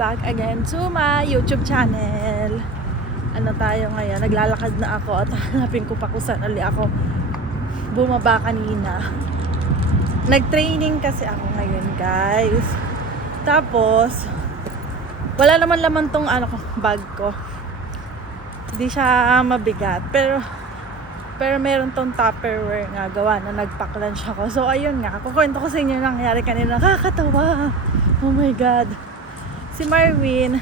back again to my YouTube channel. Ano tayo ngayon? Naglalakad na ako at hanapin ko pa kung saan ulit ako bumaba kanina. Nag-training kasi ako ngayon, guys. Tapos wala naman laman tong bag ko. Hindi siya mabigat, pero meron tong Tupperware nga gawa na nag-pack lunch ako. So ayun nga, kukwento ko sa inyo yung nangyari kanina. Nakakatawa. Oh my God. Si Marvin,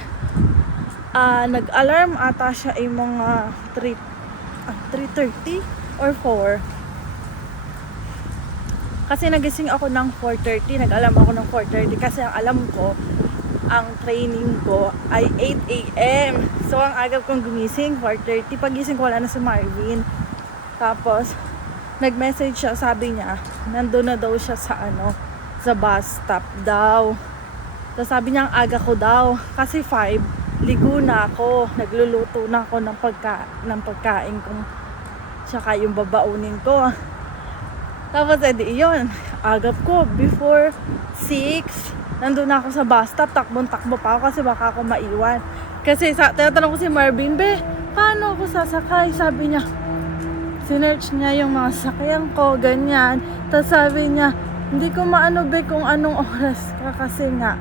nag-alarm ata siya ay mga 3:30 or 4. Kasi nagising ako ng 4:30. Nag-alarm ako ng 4:30 kasi ang alam ko, ang training ko ay 8 a.m. So ang agad kong gumising, 4:30. Pagising ko wala na si Marvin. Tapos nag-message siya, sabi niya nandun na daw siya sa sa bus stop daw. So sabi niya ang aga ko daw kasi 5 ligo na ako, nagluluto na ako ng pagkain kong tsaka yung babaunin ko. Tapos edi yun, agap ko before 6 nandun na ako sa bus stop, takbo pa ako kasi baka ako maiwan. Kasi tinatanong ko si Marvin, be, paano ako sasakay? Sabi niya, sinearch niya yung mga sasakyan ko, ganyan. Tapos sabi niya, hindi ko maano be kung anong oras ka kasi nga,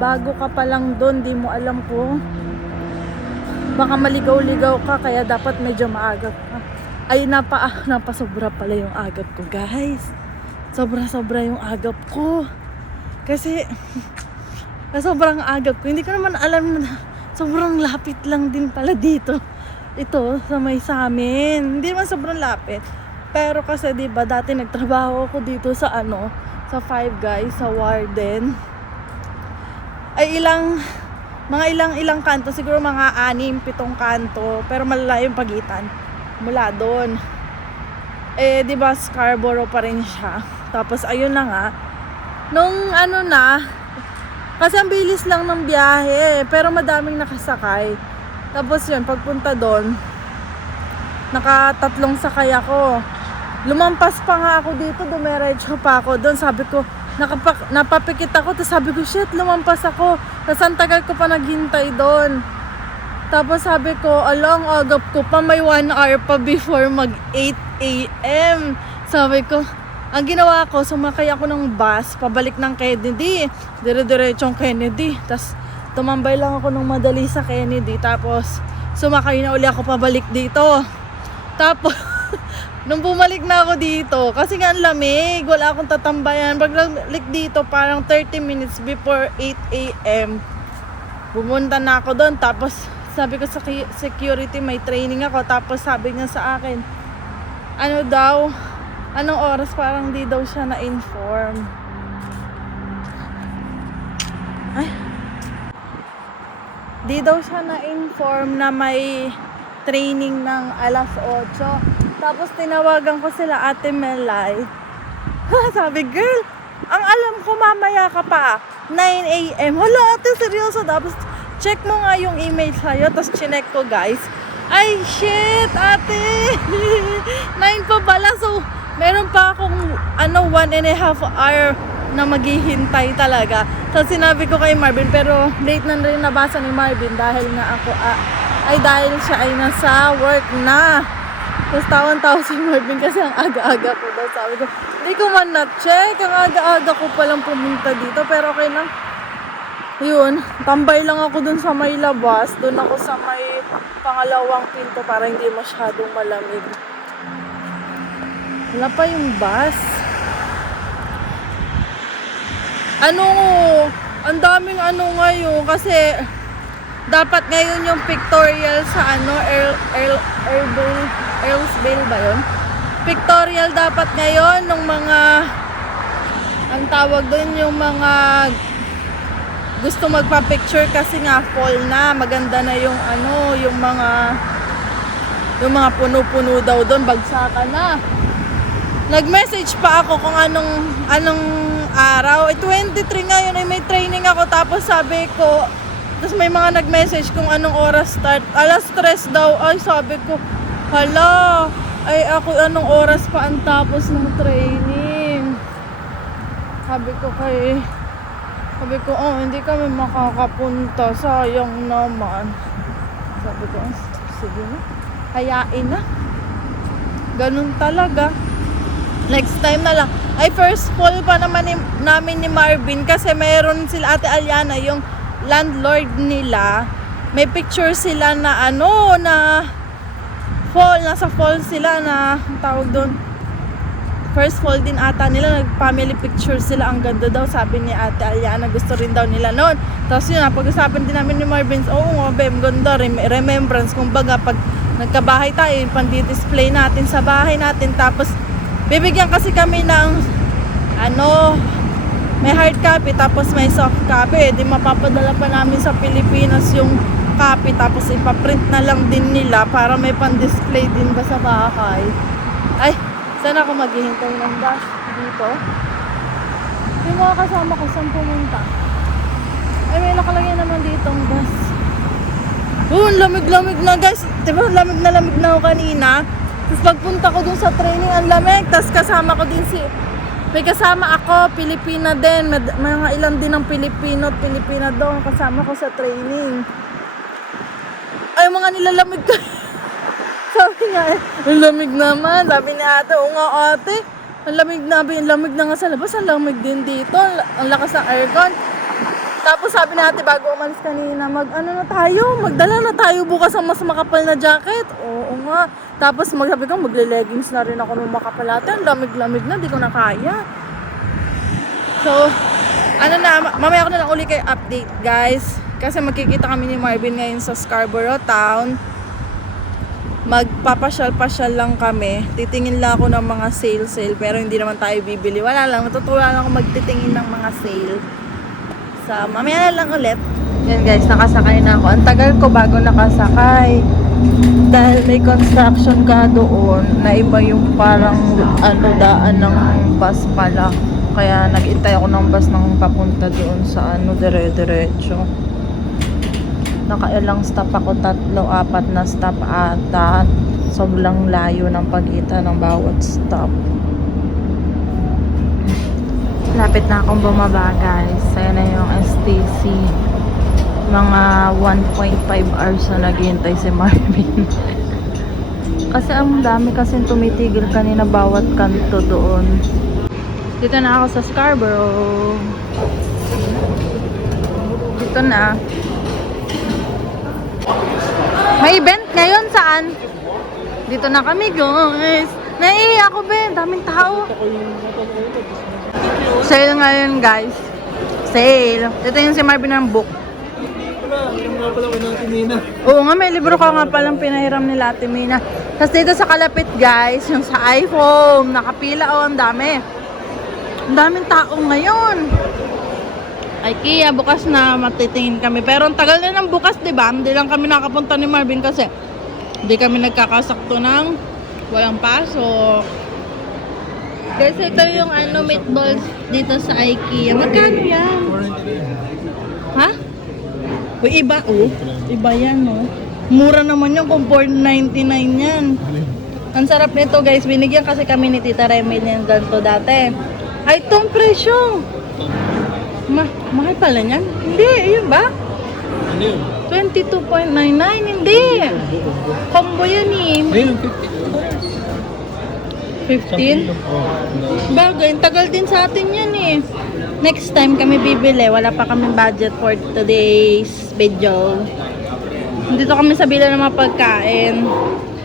bago ka pa lang doon, di mo alam kung baka maligaw-ligaw ka, kaya dapat medyo maaga ka. Ay, napasobra pala yung agap ko, guys. Sobra-sobra yung agap ko. Kasi, sobrang agap ko. Hindi ko naman alam na sobrang lapit lang din pala dito. Ito sa may sa amin. Hindi naman sobrang lapit. Pero kasi 'di ba dati nagtrabaho ako dito sa sa Five Guys, sa Warden. Ay mga ilang kanto, siguro mga 6-7 kanto, pero malalayo yung pagitan mula doon. 'Di ba Scarborough pa rin siya. Tapos ayun na nga nung kasi ang bilis lang ng biyahe, pero madaming nakasakay. Tapos yun, pagpunta doon, nakatatlong sakay ako. Lumampas pa nga ako dito, dumiretso pa ako doon. Sabi ko, napapikit ako. Tapos sabi ko, shit, lumampas ako. Tapos ang tagal ko pa naghintay doon. Tapos sabi ko, ang agap ko pa, may 1 hour pa before mag 8 a.m. Sabi ko, ang ginawa ko, sumakay ako ng bus, pabalik ng Kennedy. Dire-diretsong Kennedy. Tapos tumambay lang ako ng madali sa Kennedy. Tapos sumakay na uli ako pabalik dito. Tapos nung bumalik na ako dito, kasi nga ang lamig, wala akong tatambayan. Pagbalik dito parang 30 minutes before 8 a.m. Pumunta na ako doon. Tapos sabi ko sa security, may training ako. Tapos sabi niya sa akin, anong oras, parang di daw siya na-inform. Di daw siya na-inform na may training ng 8:00. Tapos tinawagan ko sila Ate Melay. Sabi, girl, ang alam ko mamaya ka pa 9 a.m. Hala ate, seryoso. Tapos check mo nga yung email sa'yo. Tapos chinek ko, guys. Ay shit ate. 9 pa pala. So meron pa akong 1.5 hour na maghihintay talaga. So sinabi ko kay Marvin, pero late na rin nabasa ni Marvin dahil nga ako dahil siya ay nasa work na. Tapos tawan-tawa si Marvin kasi ang aga-aga ko daw. Sabi ko, hindi ko man na-check, ang aga-aga ko palang pumunta dito, pero okay lang. Yun, tambay lang ako dun sa may labas. Dun ako sa may pangalawang pinto para hindi masyadong malamig. Wala pa yung bus. Ang daming ngayon kasi dapat ngayon yung pictorial sa Earlsville ba yun? Pictorial dapat ngayon ng mga, ang tawag doon, yung mga gusto magpa-picture kasi nga fall na, maganda na yung yung mga puno-puno daw doon, bagsakan na. Nag-message pa ako kung anong araw. 23 ngayon ay may training ako. Tapos sabi ko, tapos may mga nag-message kung anong oras start. 3:00 daw. Ay sabi ko, hala, ay ako anong oras pa ang tapos ng training. Sabi ko kay Sabi ko, oh, hindi kami makakapunta. Sayang naman. Sabi ko, oh, sige na. Hayain na. Ganun talaga. Next time na lang. Ay, first fall pa naman namin ni Marvin kasi mayroon sila Ate Aliana, yung landlord nila. May picture sila na ano, na fall. Nasa fall sila na, ang tawag doon. First fall din ata nila. Nag-family picture sila. Ang ganda daw, sabi ni Ate Aliana. Gusto rin daw nila noon. Tapos yun, pag-usapan din namin ni Marvin. Oo nga, babe, ganda. Remembrance. Kumbaga, pag nagkabahay tayo, pandi-display natin sa bahay natin. Tapos, bibigyan kasi kami ng ano, may hard copy tapos may soft copy. Di mapapadala pa namin sa Pilipinas yung copy tapos ipaprint na lang din nila para may pan-display din ba sa bahay. Ay, saan ako maghihintay ng bus? Dito? Yung mga kasama ko saan pumunta? Ay, may nakalagay naman ditong bus. Lamig-lamig na guys. Diba, lamig na ako kanina. Tapos pagpunta ko dun sa training, ang lamig. Tapos kasama ko din may kasama ako, Pilipina din. May mga ilan din ng Pilipino at Pilipina doon. Kasama ko sa training. Ay, mga nilalamig ko. Sabi niya, ang lamig naman. Sabi ni ate, oo nga ate. Ang lamig na nga sa labas. Ang lamig din dito. Ang lakas ng aircon. Tapos sabi ni ate bago umalis kanina, magdala na tayo bukas ang mas makapal na jacket. Oo nga. Tapos sabi ko, magle-leggings na rin ako ng makapal ate. Ang lamig-lamig na, di ko na kaya. So, mamaya ko na lang uli kayo update guys. Kasi magkikita kami ni Marvin ngayon sa Scarborough Town. Magpapasyal-pasyal lang kami. Titingin lang ako ng mga sale. Pero hindi naman tayo bibili. Wala lang, natutuwa lang ako magtitingin ng mga sale. Mamaya na lang ulit. Yan guys, nakasakay na ako. Ang tagal ko bago nakasakay. Dahil may construction ka doon, na iba yung parang daan ng bus pala. Kaya nag-intay ako ng bus nang papunta doon sa dire-diretso. Nakailang stop ako, 3-4 na stop ata. Sobrang layo ng pagitan ng bawat stop. Lapit na akong bumaba guys. Ayan na yung STC. Mga 1.5 hours na naghihintay si Marvin. Kasi ang dami kasing tumitigil kanina bawat kanto doon. Dito na ako sa Scarborough. Dito na. May event ngayon saan? Dito na kami guys. Naiiyak ako Ben. Daming tao. Sale ngayon guys. Sale. Ito yung si Marvin ng book. Yung nga pala ng Timina. Oo nga, may libro ka nga palang pinahiram nila Ate Mina. Tapos dito sa kalapit guys, yung sa iPhone. Nakapila ang dami. Ang daming tao ngayon. IKEA, bukas na matitingin kami. Pero ang tagal na ng bukas, diba? Hindi lang kami nakapunta ni Marvin kasi hindi kami nagkakasakto ng walang pasok. Guys, ito yung meatballs dito sa IKEA. Magkano yan? Ha? Uy, iba Iba yan Mura naman yan kung $4.99 yan. Ang sarap nito guys. Binigyan kasi kami ni Tita Remy ng ganito dati. Ay, itong presyo. Mahal pala yan? Hindi, yun ba? Ano yun? 22.99, hindi. Combo yan Ayun, 15? Bagay, tagal din sa atin yan Next time kami bibili, wala pa kami budget for today's video. Dito kami sa bila ng mga pagkain.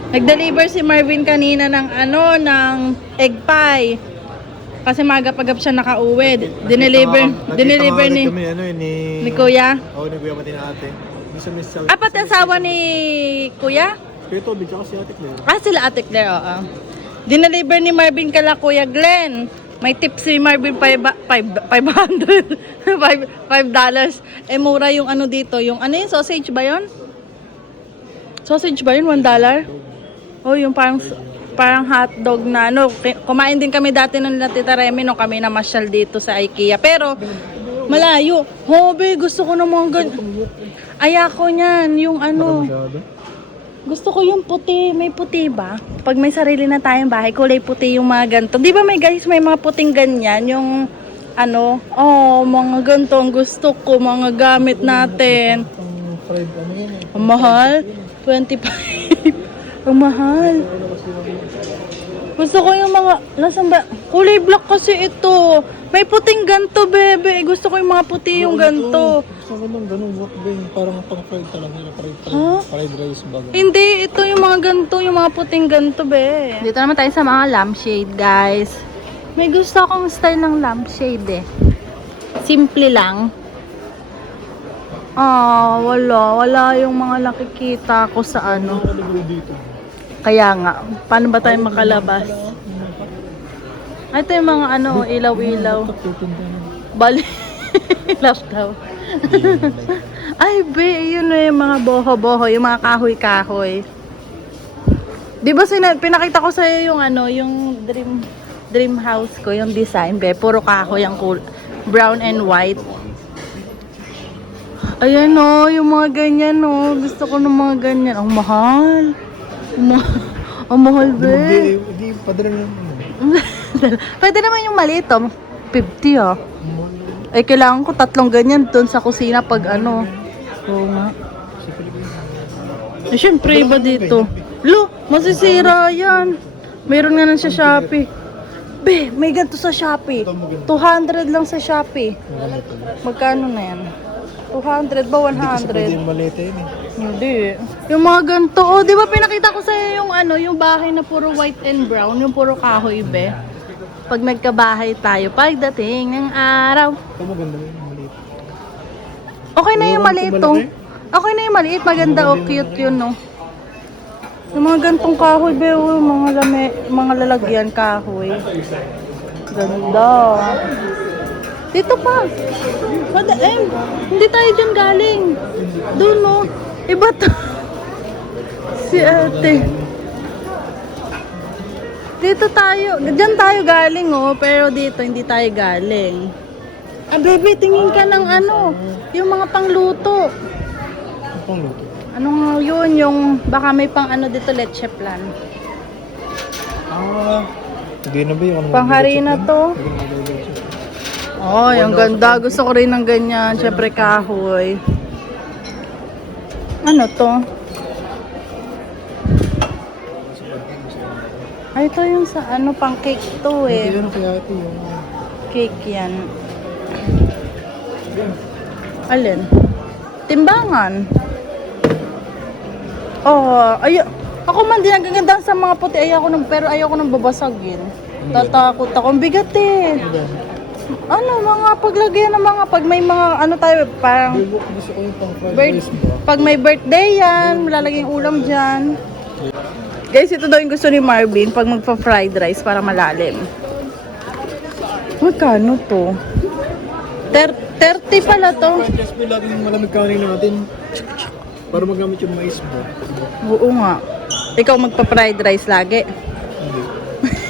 Nag-deliver si Marvin kanina ng ng egg pie. Kasi maagap-agap siya nakauwi. Dineliver ni kami, ni Kuya. Oo, ni Kuya pati na ate. Pati asawa ni Kuya? Kuya Toby, tsaka si Ate Claire. Sila Ate Claire, oo. Dineliver ni Marvin kala Kuya Glenn. May tip si Marvin $5. Mura yung dito. Yung yung sausage ba yun? Sausage ba yun? $1? Oh, yung parang hotdog na kumain din kami dati ng Tita Remy nung kami namasyal dito sa IKEA. Pero malayo. Hobe, gusto ko naman ayako niyan. Yung gusto ko yung puti. May puti ba? Pag may sarili na tayong bahay, kulay puti yung mga ganito. Di ba may mga puting ganyan? Yung mga ganito ang gusto ko, mga gamit natin. Ang fried, ano yun eh. Ang mahal? 25. Ang mahal. Gusto ko yung mga, nasaan ba? Kulay black kasi ito. May puting ganto, bebe. Gusto ko yung mga puti yung ganto. Gusto ko lang ganun, mukbang. Parang pang fried talaga. Huh? Fried rice baga. Hindi, ito yung mga ganto, yung mga puting ganto, be. Dito naman tayo sa mga lampshade, guys. May gusto akong style ng lampshade, eh. Simple lang. Wala yung mga nakikita ko sa ano. Nakalagay dito. Kaya nga, paano ba tayo makalabas? Ito yung mga ilaw-ilaw. Bali, laptop. Ay, be, yun na yung mga boho-boho, yung mga kahoy-kahoy. Di ba pinakita ko sa'yo yung yung dream house ko, yung design, be, puro kahoy, yung brown and white. Ayan yung mga ganyan gusto ko ng mga ganyan. Ang mahal. Ang mahal, be. Hindi, padala na yun. Pwede naman yung maliit, 50, Eh, kailangan ko 3 ganyan doon sa kusina pag Oo nga. Eh, syempre, iba dito. Lo, masisira yan. Mayroon nga sa Shopee. Be, may ganito sa Shopee. 200 lang sa Shopee. Magkano na yan? 200 ba? 100? Pwede yung maleta yun eh. Hindi. Yung mga ganito. Di ba pinakita ko sa'yo yung bahay na puro white and brown, yung puro kahoy, be. Pag nagkabahay tayo, pagdating ng araw. Ito maganda yun, maleta. Okay na yung maliit, Okay na yung maliit. Maganda, cute yun, Yung mga gantong kahoy, be, mga lalagyan kahoy. Ganda. Dito pa. Hindi tayo dyan galing. Doon, Iba to. Si ate. Dito tayo. Dyan tayo galing, pero dito hindi tayo galing. Bebe, tingin ka ng yung mga pangluto. Ang pangluto. Ano nga yun? Yung baka may pang dito, leche plan. Hindi na ba yung Pangharina to. Ang ganda. Gusto ko rin ng ganyan. Siyempre kahoy. Ano to? Ay, ito yung sa pang cake to eh. Hindi na kaya ito yung... Cake yan. Alin? Timbangan. Ako man din nagaganda sa mga puti. Pero ayoko nang babasagin. Tatakot ako. Ang bigat eh. Mga paglagyan ng pag may mga tayo, parang Gusto ko yung pang fried rice ba? pag may birthday yan, lalagyan yung ulam dyan. Guys, ito daw yung gusto ni Marvin pag magpa-fried rice para malalim. Magkano to? 30 pala to. Fried rice ba laging malamig kanin natin? Para magamit yung mais ba? Oo nga. Ikaw magpa-fried rice lagi? Hindi.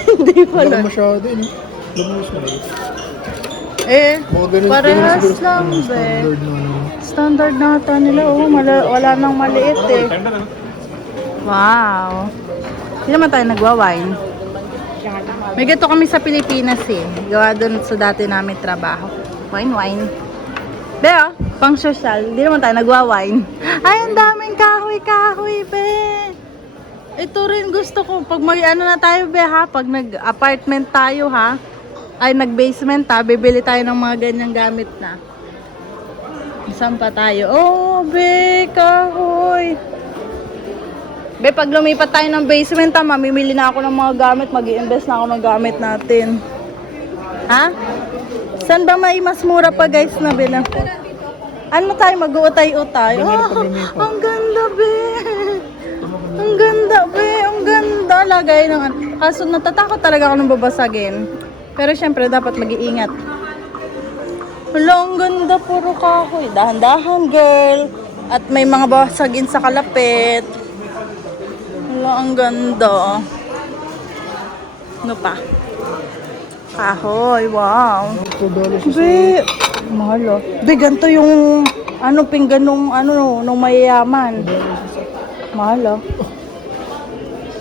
Hindi pala. Wala masyado yun eh. Lumos mo eh. Mga ganun, Parehas siguro lang, be. standard na Standard nata nila. Wala nang maliit eh. Wow. Hindi naman tayo nagwa-wine. May ganito kami sa Pilipinas eh. Gawa doon sa dati namin trabaho. Wine. Be, pang social. Hindi naman tayo nagwa-wine. Ay, ang daming kahoy, be. Ito rin gusto ko. Pag na tayo, be, pag nag-apartment tayo, ay nag-basement bibili tayo ng mga ganyang gamit na. Saan pa tayo? Be, kahoy. Be, pag lumipat tayo ng basement mamimili na ako ng mga gamit, mag-i-invest na ako ng gamit natin. Saan ba mas mura pa, guys, na bilang? Tayo, mag-uutay-utay? Ang ganda, be. Ang ganda, be. Ang ganda. Lagay ng kaso natatakot talaga ako ng babasagin. Pero syempre, dapat mag-iingat. Ang ganda, puro kahoy. Dahan-dahan, girl. At may mga basagin sa kalapit. Ang ganda. Ano pa? Kahoy, wow. Be, mahal. Be, ganito yung pinggan nung mayayaman. Mahal.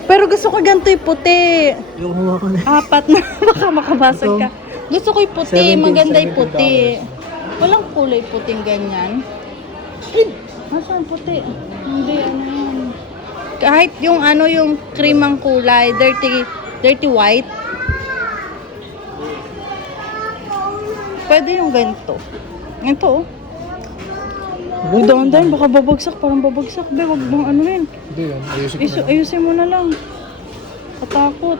Pero gusto ko ganito yung puti. Yung hawakan eh. 4 na. Baka makabasag ka. Gusto ko yung puti, 17, maganda yung puti. $17. Walang kulay puting ganyan. Nasaan puti? Hindi, ano yan. Kahit yung ano, yung cream ang kulay, dirty white. Pwede yung ganito. Ito, oh. Dahan-dahan, baka babagsak, parang babagsak. Be, wag mong ano yun. Hindi yan. Ayusin ko na. Ayusin mo na lang. Katakot.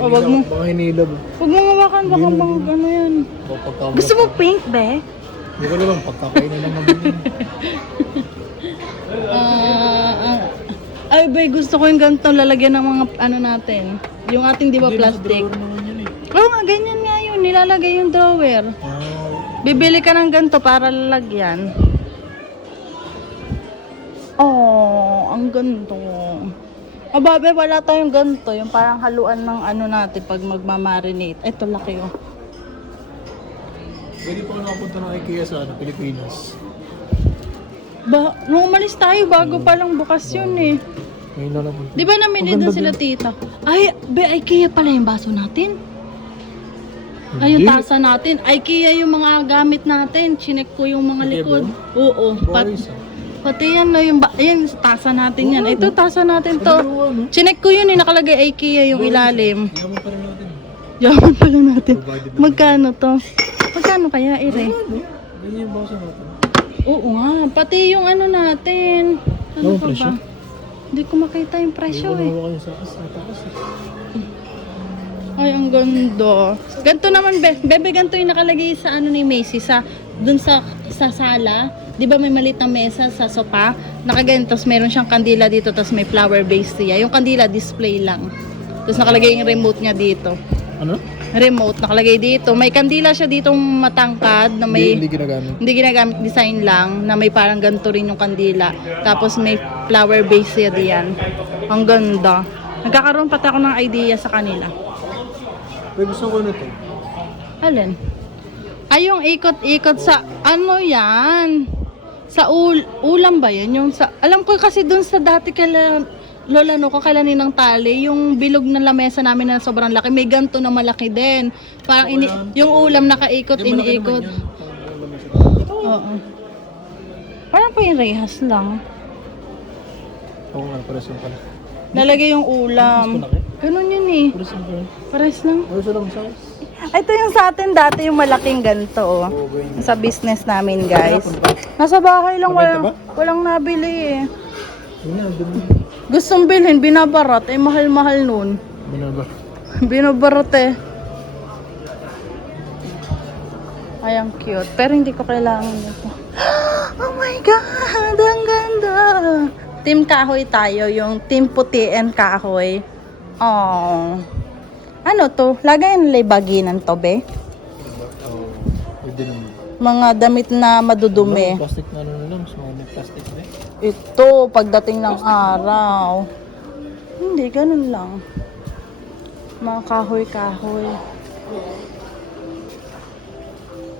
O, wag mo. Baka hinilab. Wag mong hawakan, baka bang ano yan. Gusto mo pink, be? Hindi ko naman, pagkakainin lang naman yun. Ay, be, gusto ko yung ganito lalagyan ng mga ano natin. Yung ating, di ba, plastic. Hindi, nasa drawer naman yun eh. Oo nga, ganyan nga yun. Nilalagay yung drawer. Bibili ka ng ganito para lalagyan. Oh, ang ganito. Ababe, wala tayong ganito. Yung parang haluan ng ano natin pag magmamarinate. Ito, laki oh. Pwede pa ako nakapunta ng IKEA sa Pilipinas. Nung umalis tayo, bago pa lang bukas yun eh. Ngayon lang napunta. Di ba namili doon sila tita? Ay, be, IKEA pala yung baso natin. Ay, yung tasa natin. IKEA yung mga gamit natin. Chinek ko yung mga IKEA likod. ba? Oo. Boris ah. Pati yan, no, yung ayan, tasa natin yan. Ito, tasa natin to. Chinek ko yun, nakalagay IKEA yung ilalim. Yaman pa rin natin. Yaman pala natin. Magkano to? Magkano kaya, Ire? Ganyan yung baso natin. Oo nga, pati yung ano natin. Ano Anong pa presyo? ba? Hindi ko makita yung presyo Hindi eh. ko naman sa takas eh. Ay, ang ganda. Ganto naman, bebe, ganto yung nakalagay sa ano ni Macy, dun sa sala. Di ba may maliit na mesa sa sopa? Nakaganyan, tapos meron siyang kandila dito, tapos may flower base siya. Yung kandila, display lang. Tapos nakalagay yung remote niya dito. Ano? Remote, nakalagay dito. May kandila siya ditong matangkad na may... Hindi ginagamit. Hindi ginagamit, design lang, na may parang ganito rin yung kandila. Tapos may flower base siya diyan. Ang ganda. Nagkakaroon pati ako ng idea sa kanila. Pero gusto ko na to. Alin? Ay, yung ikot-ikot sa, ano yan? Sa ulam ba yan? Yung sa, alam ko kasi dun sa dati kala, lola no, kakalanin ng tali, yung bilog na lamesa namin na sobrang laki, may ganto na malaki din. Parang yung ulam nakaikot, iniikot. Oo. Parang pa yung rehas lang. Oo nga, pares yung pala. Lalagay yung ulam. Ganun yun eh. Pares yung pala. Pares lang. Pares lang size. Ito yung sa atin dati, yung malaking ganito. Oh. Sa business namin, guys. Nasa bahay lang, walang nabili eh. Yun na, dun. Gustong bilhin, binabarat. Eh, mahal-mahal nun. Binaba. Binabarat eh. Ay, ang cute. Pero hindi ko kailangan nito. Oh my God! Ang ganda! Team kahoy tayo. Yung team puti and kahoy. Oh. Ano to? Lagay nila baginan to, be? Oo. Pwede naman. Mga damit na madudumi. Plastic na ano lang. Small plastic na eh. Ito, pagdating ng araw. Hindi, ganun lang. Mga kahoy-kahoy.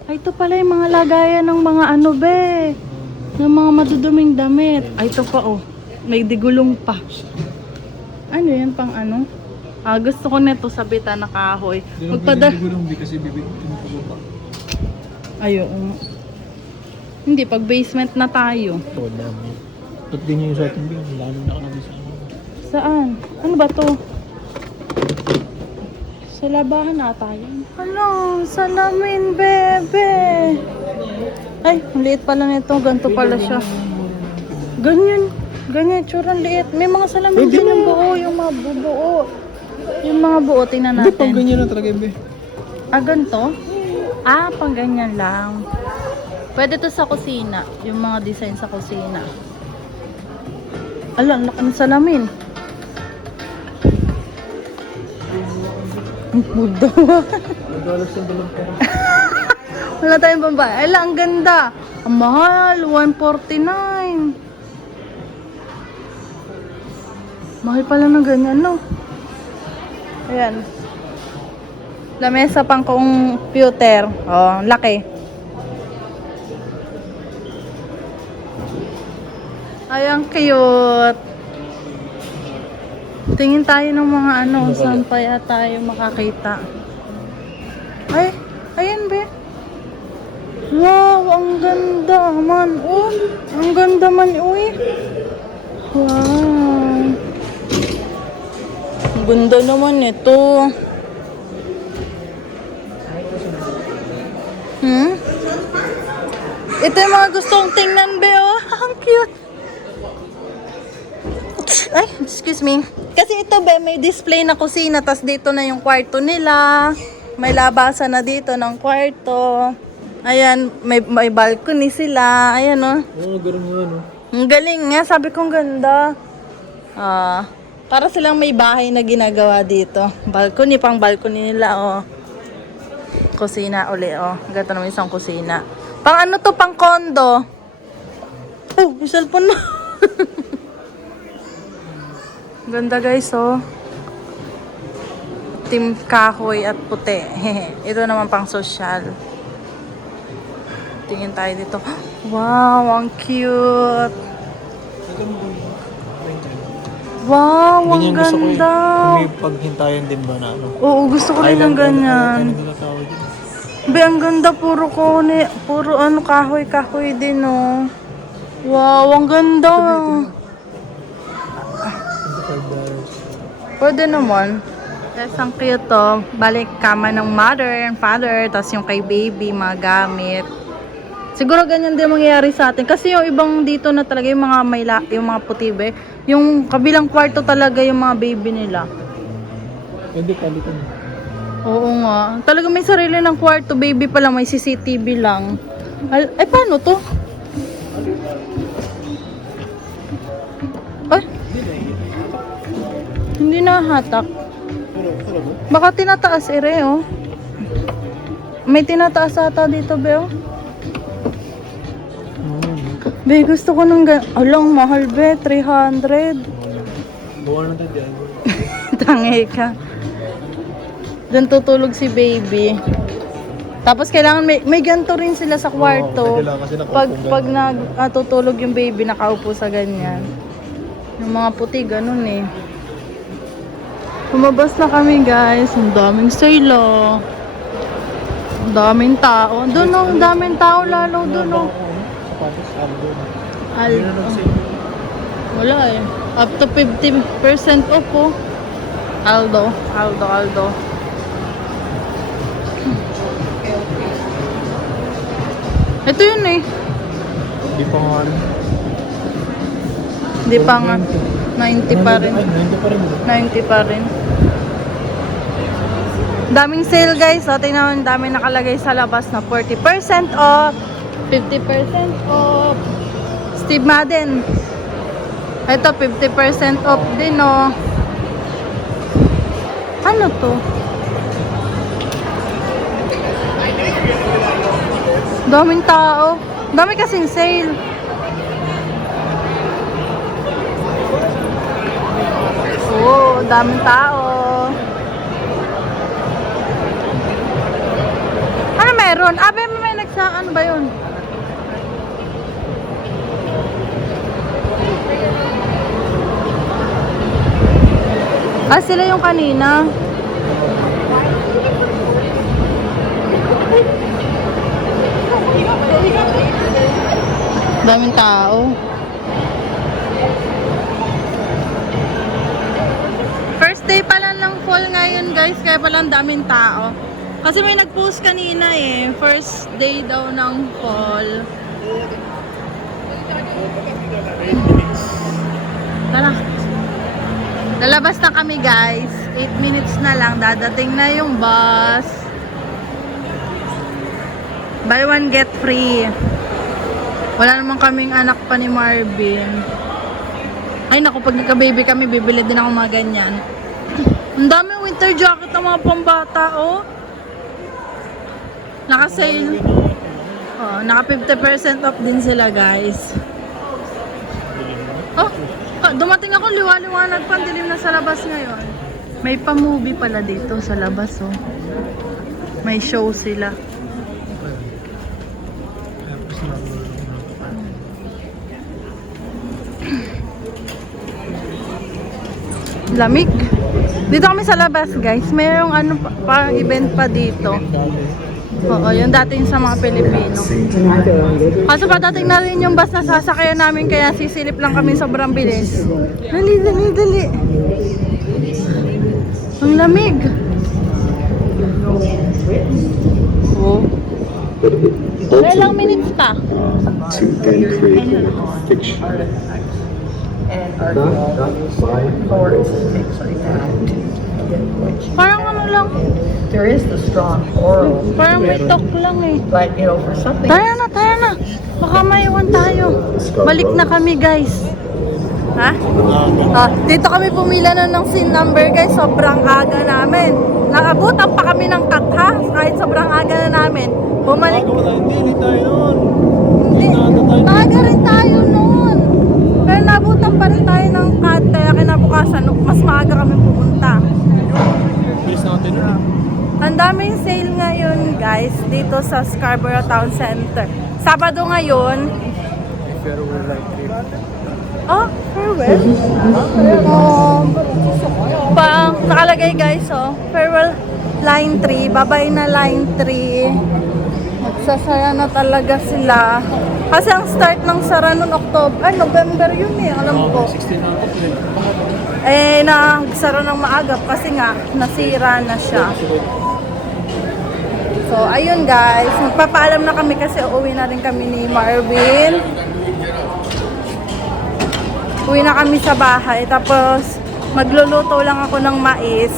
Ay, ito pala yung mga lagayan ng mga ano, be. Ng mga maduduming damit. Ay, ito pa, oh. May digulong pa. Ano yan, pang ano? Gusto ko nito sabitan na kahoy. Magpada. Hindi kasi bibig pa. Ayun. Hindi, pag basement na tayo. Oo, dami. Tot din yung sa ating bing. Lalo na ka namin sa ano. Saan? Ano ba to? Sa labahan na tayo. Ano? Salamin, bebe. Ay, ang liit pala nito. Ganito pala siya. Ganyan. Ganyan, tsurang liit. May mga salamin din yung buo. Yung mga buo. Yung mga buo, tingnan Hindi, pang natin. ganyan na talaga yun, be. Ganito? Pang ganyan lang. Pwede to sa kusina. Yung mga design sa kusina. Ala, ang laki ng salamin. Budo. $1 yung dalawang pera. Wala tayong pambayad. Ala, ang ganda. Ang mahal, $149. Mahal pala ng ganyan, no? Ayan. Lamesa pang computer. Oh, laki. Ay, ang cute. Tingin tayo ng mga ano, saan pa tayo makakita. Ay, Wow, ang ganda man. Oh, ang ganda man, uy. Wow. Ang ganda naman ito. Ito yung mga gusto kong tingnan, be, oh. Ang cute. Ay, excuse me. Kasi ito, be, may display na kusina, tas dito na yung kwarto nila. May labasan na dito ng kwarto. Ayan, may balcony sila. Ayan, oh. Oo, ganun nga, no? Ang galing nga, sabi kong ganda. Para silang may bahay na ginagawa dito. Balcony, pang balcony nila, oh. Kusina uli, oh. Gata naman isang kusina. Pang ano to, pang condo. Oh, yung cellphone mo. Ganda guys, oh. Team kahoy at puti. Ito naman pang social. Tingin tayo dito. Wow, ang cute. Wow, ang Ganyan gusto ko yun. ganda. May paghintayan din ba na ano? Oo, gusto ko rin ng ganyan. Ano nila tawag yun? Be, ang ganda. Puro ano, kahoy din, oh. Wow, ang ganda. $25. Pwede naman. Tapos ang cute to. Balik kama ng mother and father. Tapos yung kay baby, mga gamit. Siguro ganyan din mangyayari sa atin. Kasi yung ibang dito na talaga, yung mga yung mga puti, be. Yung kabilang kwarto talaga yung mga baby nila. Pwede palitan. Oo nga. Talaga may sarili ng kwarto, baby pa lang. May CCTV lang. Ay, paano to? Ay, hindi na hatak. Baka tinataas ere, oh. May tinataas ata dito, be, oh. Be, gusto ko ng alang, mahal, be. 300. Buwan na tayo dyan. Tangi ka. Doon tutulog si baby. Tapos kailangan may ganito rin sila sa kwarto. Pag tutulog yung baby, nakaupo sa ganyan. Yung mga puti, ganun eh. Lumabas na kami guys. Ang daming sale, oh. Ang daming tao. Doon, oh. Ang daming tao lalo doon, oh. Sapatos, Aldo. Aldo. Wala eh. Up to 50% off, oh. Aldo. Ito yun eh. Di pa nga ano. Hindi pa nga. 90 pa rin. Ay, 90 pa rin. 90 pa rin. Daming sale guys. So, tingnan mo, daming nakalagay sa labas na 40% off, 50% off. Steve Madden. Ito, 50% off din, oh. Ano to? Daming tao. Dami kasing sale. Oo, daming tao. Ano meron? Abe, may ano ba yun? Sila yung kanina. Daming tao. First day pala ng fall ngayon guys, kaya pala ang daming tao. Kasi may nag-post kanina eh, first day daw ng fall. Tara. Lalabas na kami guys. 8 minutes na lang, dadating na yung bus. Buy one get free. Wala naman kaming anak pa ni Marvin. Ay naku, pag nagka-baby kami, bibili din ako mga ganyan. Ang daming winter jacket ng mga pambata, oh. Naka-sale. Oh, naka 50% off din sila, guys. Oh, dumating ako, liwa-liwanag pa, dilim na sa labas ngayon. May pa-movie pala dito sa labas, oh. May show sila. Lamig. Dito kami sa labas, guys. Mayroong ano parang event pa dito. Oo, yung dating sa mga Pilipino. Kaso patating na rin yung bus na sasakyan namin kaya sisilip lang kami sobrang bilis. Dali, dali, dali. Ang lamig. Oh. Ilang minutes pa? To then create fiction. Parang ano lang. There is the strong oral, Parang may talk lang eh. but you know, for something Tara na, tara na. Baka maiwan tayo. Balik na kami, guys. Ha? Dito kami pumila na ng SIN number, guys. Sobrang aga namin. Nakabutan pa kami ng katha. Kahit sobrang aga na namin. Bumalik. Hindi tayo noon. Hindi. Maaga rin tayo noon. Pero nabutan pa rin tayo ng kat. Kaya kinabukasan, mas maaga kami pumunta. Bilis natin nun. Ang daming sale ngayon, guys, dito sa Scarborough Town Center. Sabado ngayon. Farewell light trip. Oh, farewell. Pang nakalagay, guys, oh. Farewell line 3, babay na line 3. Magsasaya na talaga sila. Kasi ang start ng sara noon November yun eh, alam ko. 16 na ako. Nagsara ng maagap kasi nga nasira na siya. So, ayun guys, magpapaalam na kami kasi uuwi na rin kami ni Marvin. Uwi na kami sa bahay, tapos magluluto lang ako ng mais.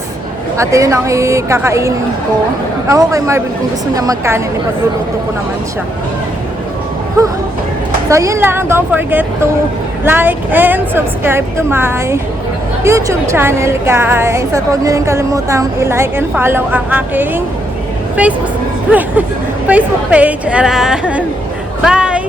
At yun ang ikakainin ko. Ako kay Marvin kung gusto niya magkanin, ipagluluto ko naman siya. Whew. So, yun lang. Don't forget to like and subscribe to my YouTube channel, guys. At huwag niyo rin kalimutang i-like and follow ang aking Facebook page. Bye!